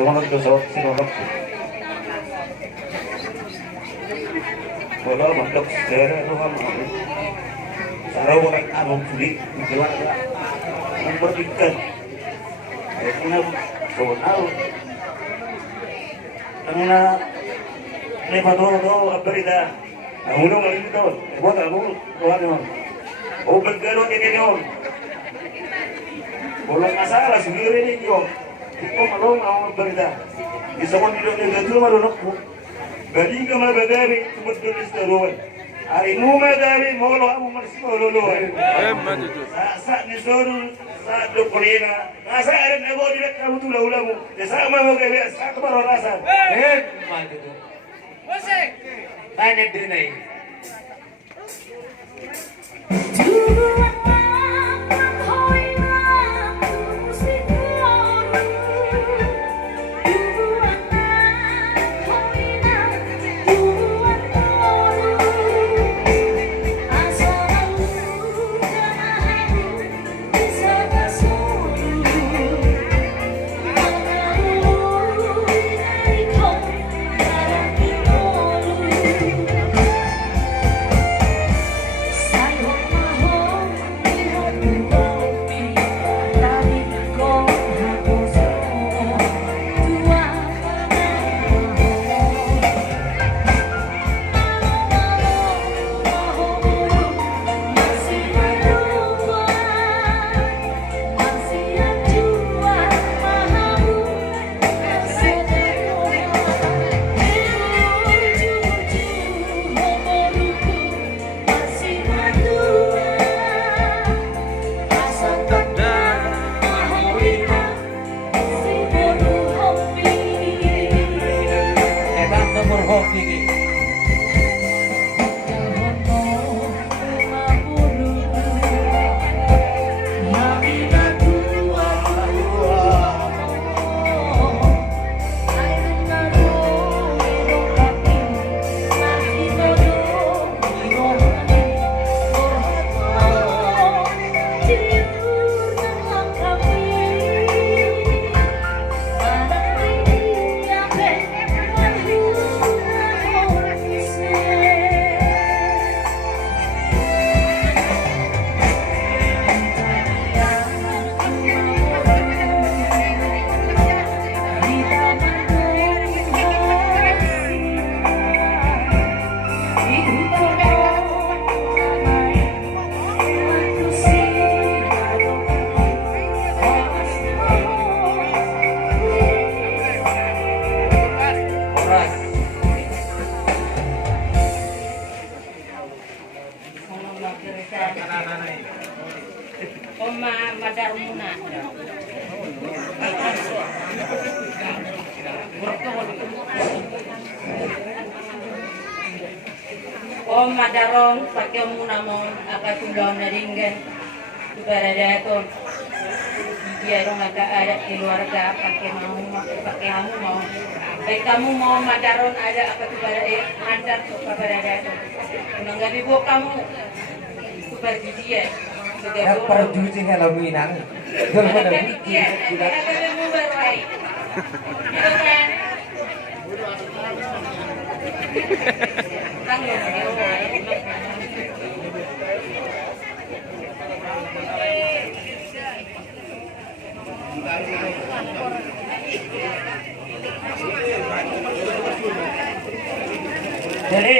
sumunod ko sa sinulog ko. Wala, mandok sere, ano ka mga. Saraw ko ng anong sulit, diba na ang berpikir. Ayat ko na, sumunod. Ang na, may pato, abarita. Ang unang maling ito, buat ako, tuhan yun. O bergaro din yun. Walang masalah, sendiri ninyo. Ikaw malong ako magbarita. Isa ko nilo na gato marunok ko. Galing ka magagabi, tumagdulis na ruwan. Ari mo magagabi, molo ako magsipoluluhan. Sa ni Soro, sa Dokorina. Nasa arin ako, dilak ka mutula-ula mo. Sa magagabi, sa kamaranasan. Madudu. Tayo nagdunay. Madar muna. Om madarong pakai muna mo akan tunggaw na ringgan kepada daton. Dia dong agak ada keluarga pakai kamu mau. Baik kamu mau madaron ada apa kepada mandat kepada daton. Unang ibu kamu kepada dia. Yang perjuji kalau minang. Kalau pada Iya, ada mau berway. Gitu kan? Tang Jadi,